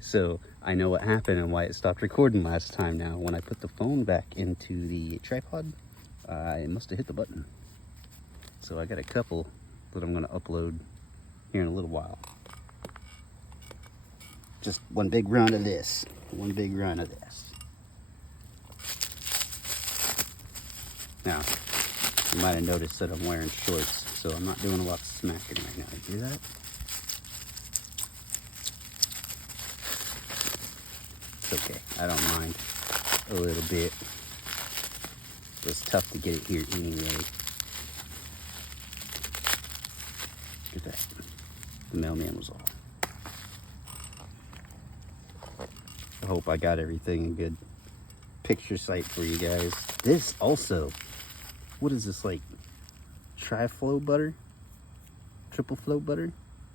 So I know what happened and why it stopped recording last time now. When I put the phone back into the tripod, I must have hit the button. So I got a couple that I'm gonna upload here in a little while. Just one big run of this. One big run of this. Now, you might have noticed that I'm wearing shorts, so I'm not doing a lot of smacking right now. You hear that? It's okay. I don't mind a little bit. It was tough to get it here anyway. Look at that. The mailman was off. I hope I got everything in good picture sight for you guys. This also, what is this, like tri-flow butter? Triple flow butter?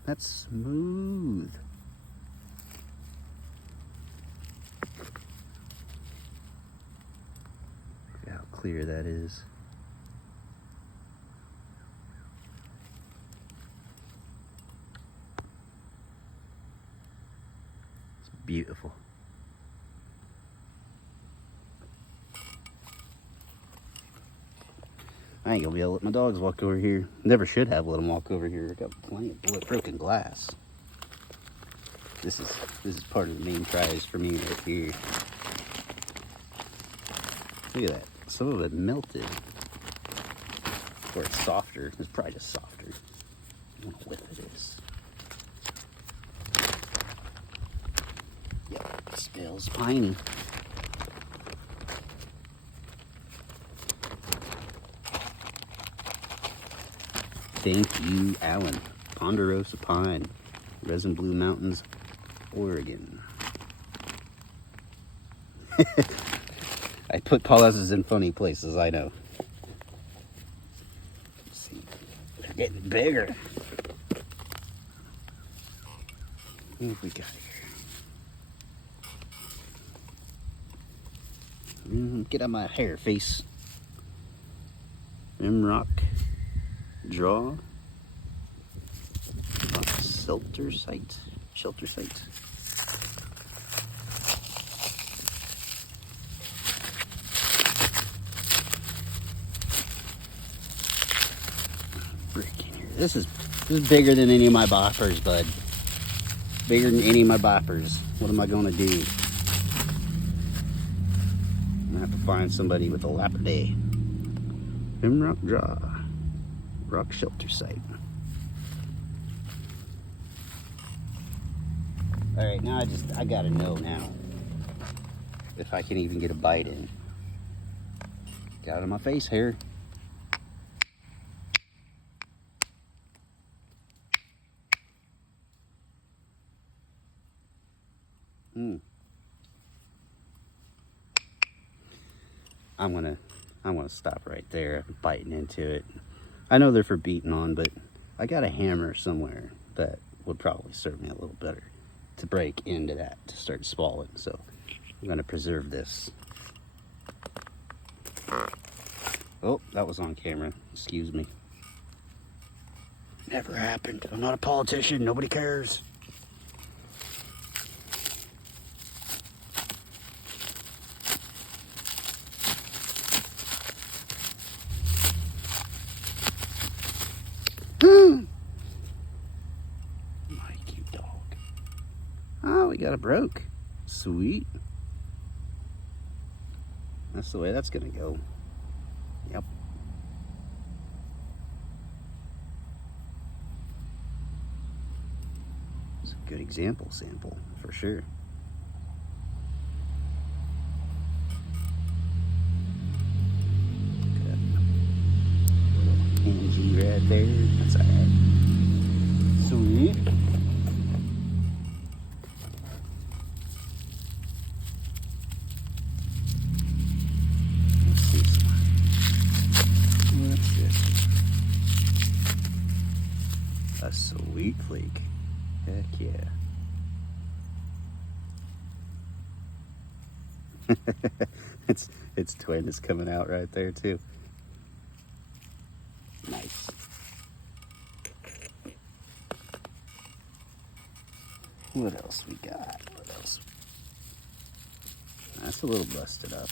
That's smooth. Look how clear that is. It's beautiful. I ain't gonna be able to let my dogs walk over here. Never should have let them walk over here. I got plenty of broken glass. This is part of the main prize for me right here. Look at that. Some of it melted. Or it's softer. It's probably just softer. I don't know what it is. Yep, it smells piney. Thank you, Alan. Ponderosa Pine, Resin Blue Mountains, Oregon. I put pauses in funny places, I know. Let's see, they're getting bigger. What have we got here? Get out of my hair, face. Rimrock. Draw. Shelter site. Shelter site. Brick in here. This is bigger than any of my boppers, bud. Bigger than any of my boppers. What am I gonna do? I'm gonna have to find somebody with a Lapidae. Hemrock Draw. Rock shelter site. All right, now I gotta know now if I can even get a bite in. Get out of my face here. I'm gonna stop right there. I'm biting into it. I know they're for beating on, but I got a hammer somewhere that would probably serve me a little better to break into that to start swallowing. So I'm gonna preserve this. Oh, that was on camera. Excuse me. Never happened. I'm not a politician. Nobody cares. My cute dog. Oh, we got a broke. Sweet. That's the way that's gonna go. Yep. It's a good example sample for sure. Angie right there. That's alright. Sweet. Let's see some. What's this? A sweet flake. Heck yeah. its twin is coming out right there too. Nice. What else we got? What else? That's a little busted up.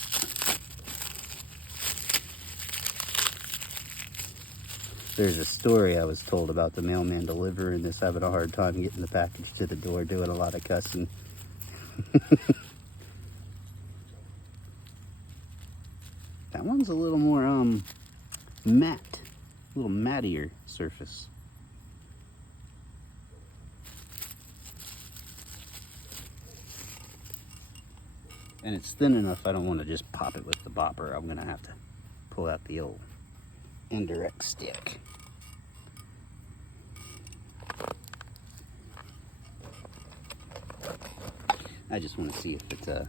There's a story I was told about the mailman delivering this having a hard time getting the package to the door, doing a lot of cussing. That one's a little more matte, a little mattier surface. And it's thin enough I don't want to just pop it with the bopper. I'm gonna have to pull out the old indirect stick. I just want to see if it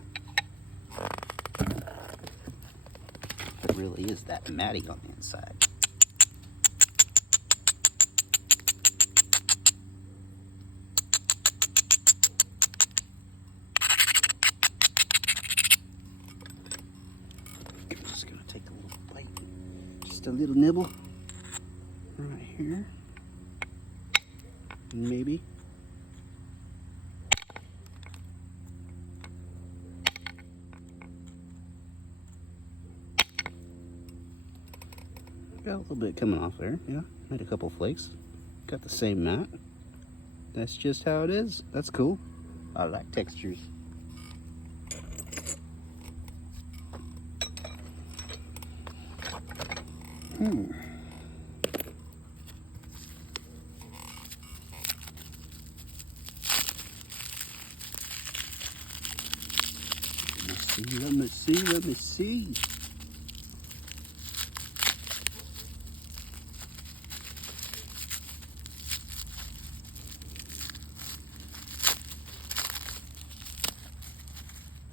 really is that matty on the inside. I'm just gonna take a little bite, just a little nibble right here, maybe. Got a little bit coming off there, yeah. Made a couple flakes. Got the same mat. That's just how it is. That's cool. I like textures. Let me see.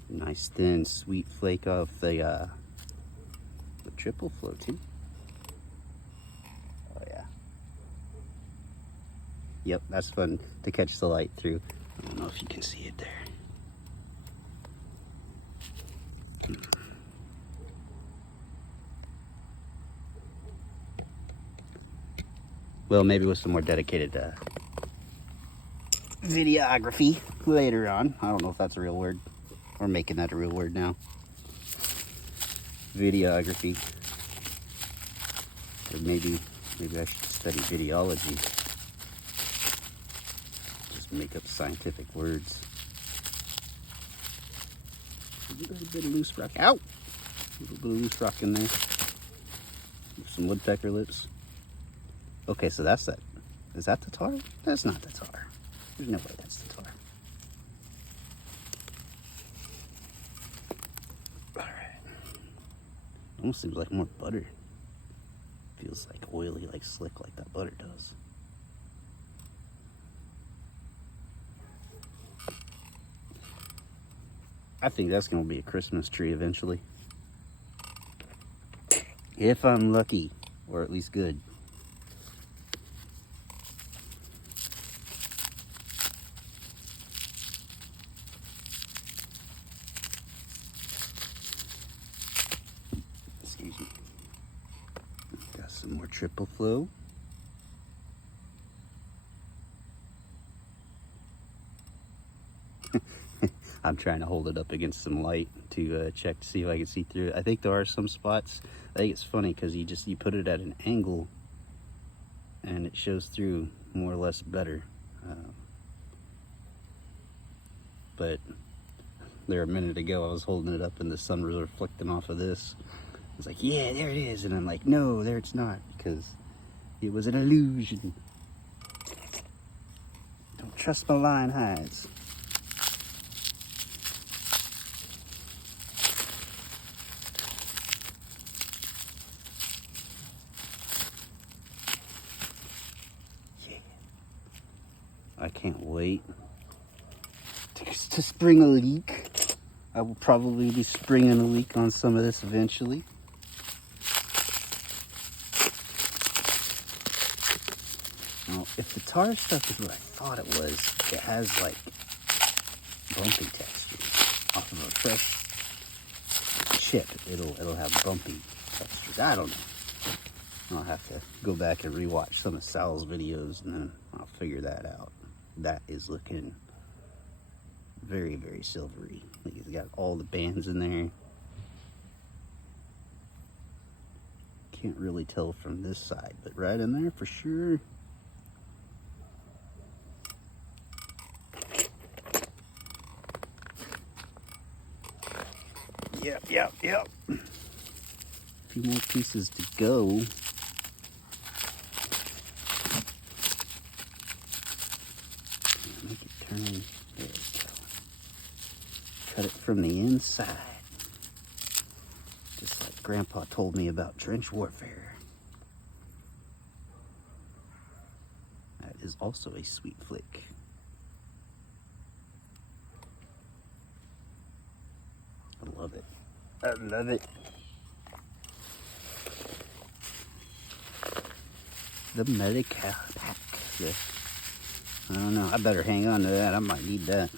Nice thin sweet flake of the triple flow too. Oh yeah. Yep, that's fun to catch the light through. I don't know if you can see it there. Well, maybe with some more dedicated videography later on. I don't know if that's a real word. We're making that a real word now. Videography. Or maybe I should study videology. Just make up scientific words. A little bit of loose rock. Ow! A little bit of loose rock in there. Some woodpecker lips. Okay, so that's that. Is that the tar? That's not the tar. There's no way that's the tar. Almost seems like more butter. Feels like oily, like slick, like that butter does. I think that's gonna be a Christmas tree eventually. If I'm lucky, or at least good. Excuse me. Got some more triple flow. I'm trying to hold it up against some light to check to see if I can see through it. I think there are some spots. I think it's funny because you put it at an angle and it shows through more or less better. But there a minute ago I was holding it up and the sun was reflecting off of this. I was like, yeah, there it is. And I'm like, no, there it's not, because it was an illusion. Don't trust my lying hides. I can't wait to spring a leak. I will probably be springing a leak on some of this eventually. Now, if the tar stuff is what I thought it was, it has like bumpy texture. Off of a fresh chip, it'll have bumpy textures. I don't know. I'll have to go back and rewatch some of Sal's videos and then I'll figure that out. That is looking very, very silvery. Like it's got all the bands in there. Can't really tell from this side, but right in there for sure. Yep. A few more pieces to go. Make it turn. There we go. Cut it from the inside. Just like Grandpa told me about trench warfare. That is also a sweet flick. I love it. I love it. The medical pack. I don't know. I better hang on to that. I might need that.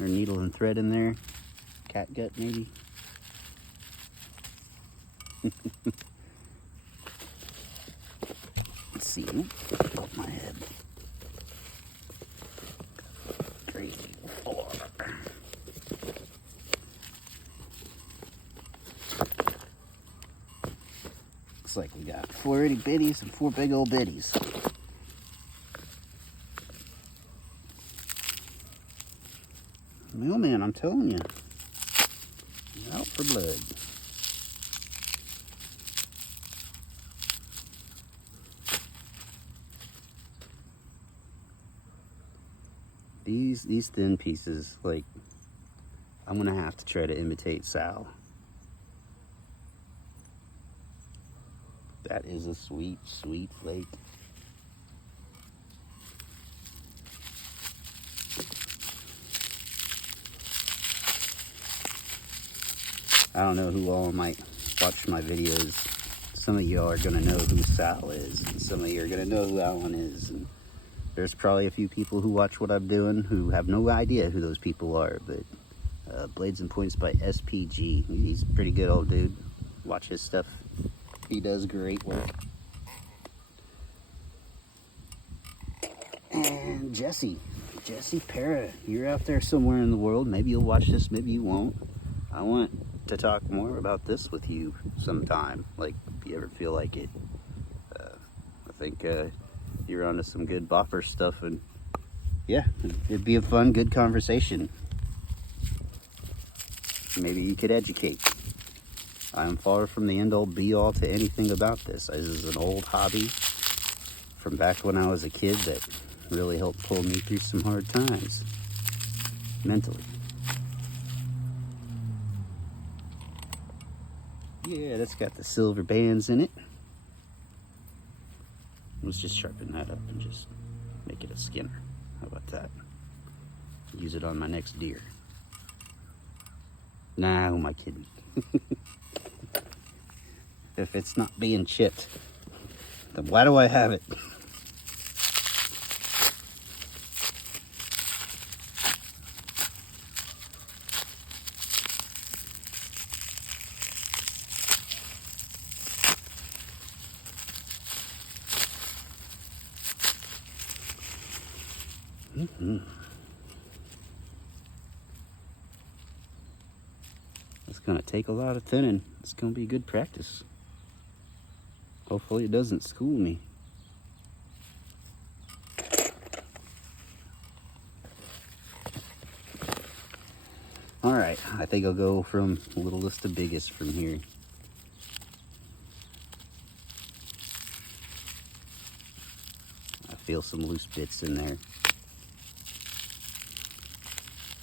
Or needle and thread in there. Cat gut, maybe. Let's see. Off my head. Crazy floor. Looks like we got 4 itty bitties and 4 big old bitties. Mailman, I'm telling you. Out for blood. These thin pieces, like, I'm gonna have to try to imitate Sal. That is a sweet, sweet flake. I don't know who all might watch my videos. Some of y'all are gonna know who Sal is, and some of you are gonna know who Alan is. And there's probably a few people who watch what I'm doing who have no idea who those people are, but Blades and Points by SPG. He's a pretty good old dude. Watch his stuff. He does great work. And Jesse Para, you're out there somewhere in the world. Maybe you'll watch this, maybe you won't. I want to talk more about this with you sometime, like if you ever feel like it. I think you're onto some good bopper stuff, and yeah, it'd be a fun, good conversation. Maybe you could educate. I'm far from the end-all be-all to anything about this. This is an old hobby from back when I was a kid that really helped pull me through some hard times mentally. Yeah, that's got the silver bands in it. Let's just sharpen that up and just make it a skinner. How about that? Use it on my next deer. Nah, who am I kidding? If it's not being chipped, then why do I have it? It's gonna take a lot of thinning. It's gonna be good practice. Hopefully it doesn't school me. All right, I think I'll go from littlest to biggest from here. I feel some loose bits in there.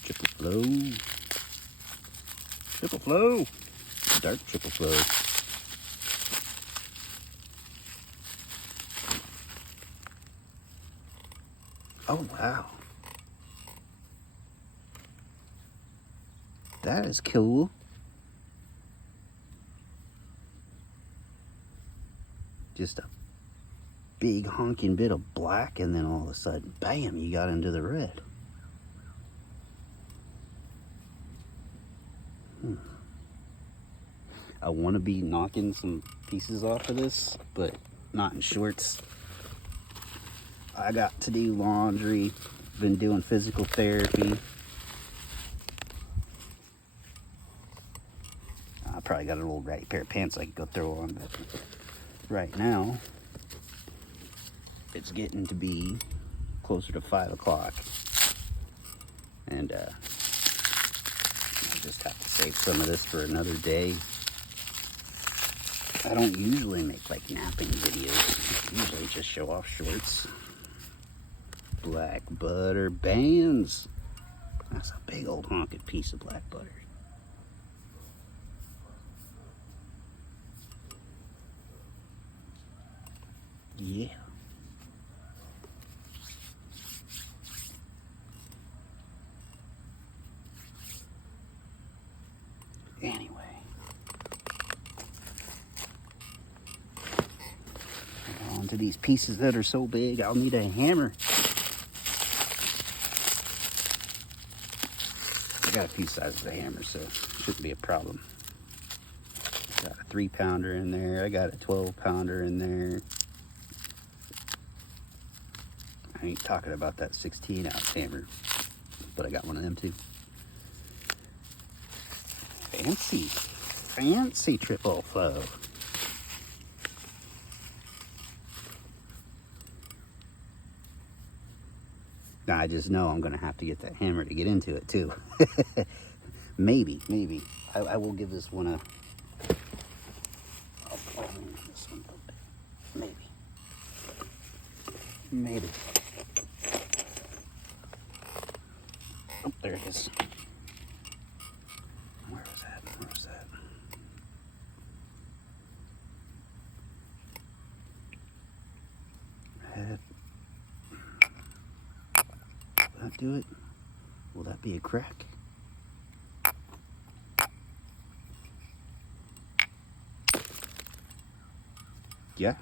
Triple flow. Triple flow. Dark triple flow. Oh, wow. That is cool. Just a big honking bit of black, and then all of a sudden, bam, you got into the red. I want to be knocking some pieces off of this, but not in shorts. I got to do laundry, been doing physical therapy, I got an old ratty pair of pants I could go throw on, but right now it's getting to be closer to 5 o'clock, and I just have to save some of this for another day. I don't usually make like napping videos. I usually just show off shorts. Black butter bands. That's a big old honking piece of black butter. Yeah. Anyway. On to these pieces that are so big, I'll need a hammer. I got a few sizes of hammer, so it shouldn't be a problem. Got a 3-pounder in there. I got a 12-pounder in there. I ain't talking about that 16-ounce hammer, but I got one of them too. Fancy triple flow. Now I just know I'm gonna have to get that hammer to get into it too. maybe. I will give this one a. I'll this one a bit. Maybe. Oh, there it is. Where was that? Head. Will that do it? Will that be a crack? Yeah.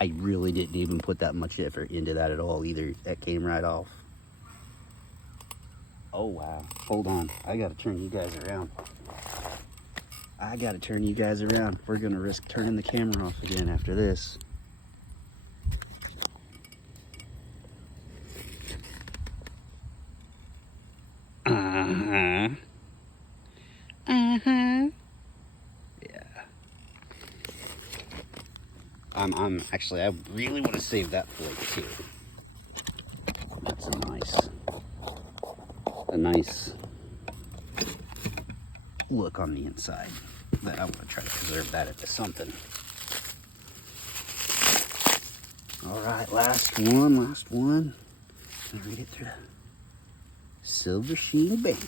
I really didn't even put that much effort into that at all either. That came right off. Oh wow. Hold on. I gotta turn you guys around. We're gonna risk turning the camera off again after this. Yeah. I'm actually, I really want to save that plate too. That's a nice look on the inside. But I want to try to preserve that into something. All right, last one. Can I read it through the silver sheen band?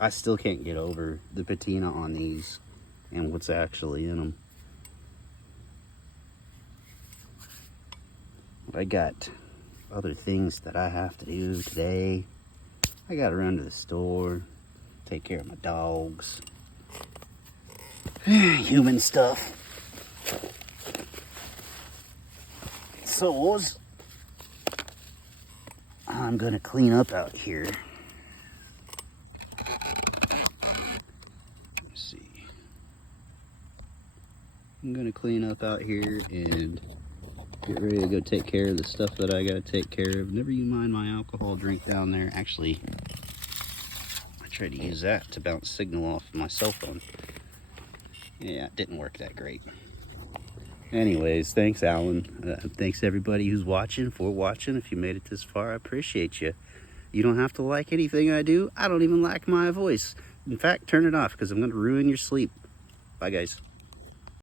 I still can't get over the patina on these and what's actually in them. I got other things that I have to do today. I gotta run to the store, take care of my dogs, human stuff. So I'm gonna clean up out here. Let's see. I'm gonna clean up out here and get ready to go take care of the stuff that I gotta take care of. Never you mind my alcohol drink down there. Actually, I tried to use that to bounce signal off my cell phone. Yeah, it didn't work that great. Anyways, thanks Alan. Thanks everybody who's watching for watching. If you made it this far, I appreciate you. You don't have to like anything I do. I don't even like my voice. In fact, turn it off because I'm going to ruin your sleep. Bye guys.